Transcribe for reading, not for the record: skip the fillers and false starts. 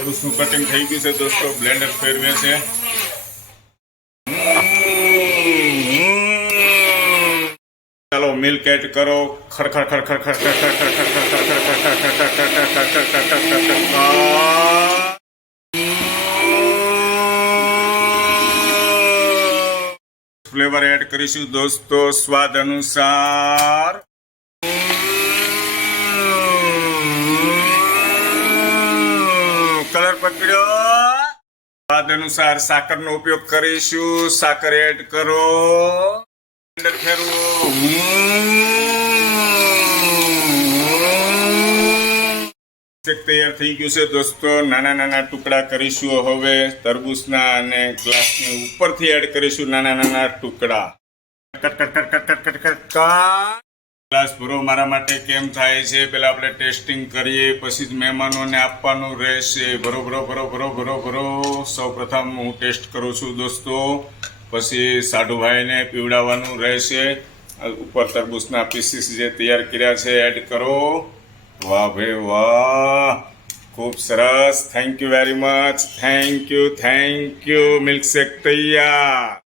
તરબૂચનું cutting થઈ ગયું છે દોસ્તો, બ્લેન્ડર ફેરવે છે. ચાલો મિલ્ક એડ કરો. ખરખર ખરખર ખરખર ખરખર ખરખર. ફ્લેવર એડ કરીશું દોસ્તો સ્વાદ અનુસાર. કલર પકડ્યો. સ્વાદ અનુસાર સાકરનો ઉપયોગ કરીશું. સાકર એડ કરો. ફેરવો. તૈયાર થઈ ગયું છે દોસ્તો. નાના નાના ટુકડા કરીશું હવે તરબૂચના અને ગ્લાસની ઉપરથી એડ કરીશું નાના નાના ટુકડા. ગ્લાસ ભરો મારા માટે કેમ થાય છે પેલા આપણે ટેસ્ટિંગ કરીએ, પછી જ મહેમાનોને આપવાનું રહેશે. ભરો ભરો ભરો ભરો ભરો ભરો. સૌ પ્રથમ હું ટેસ્ટ કરું છું દોસ્તો, પછી સાઢુભાઈને પીવડાવવાનું રહેશે. ઉપર તરબૂચના પીસીસ જે તૈયાર કર્યા છે એડ કરો. વાહ ભાઈ વાહ, ખૂબ સરસ. Thank you very much. Thank you. Milkshake તૈયાર.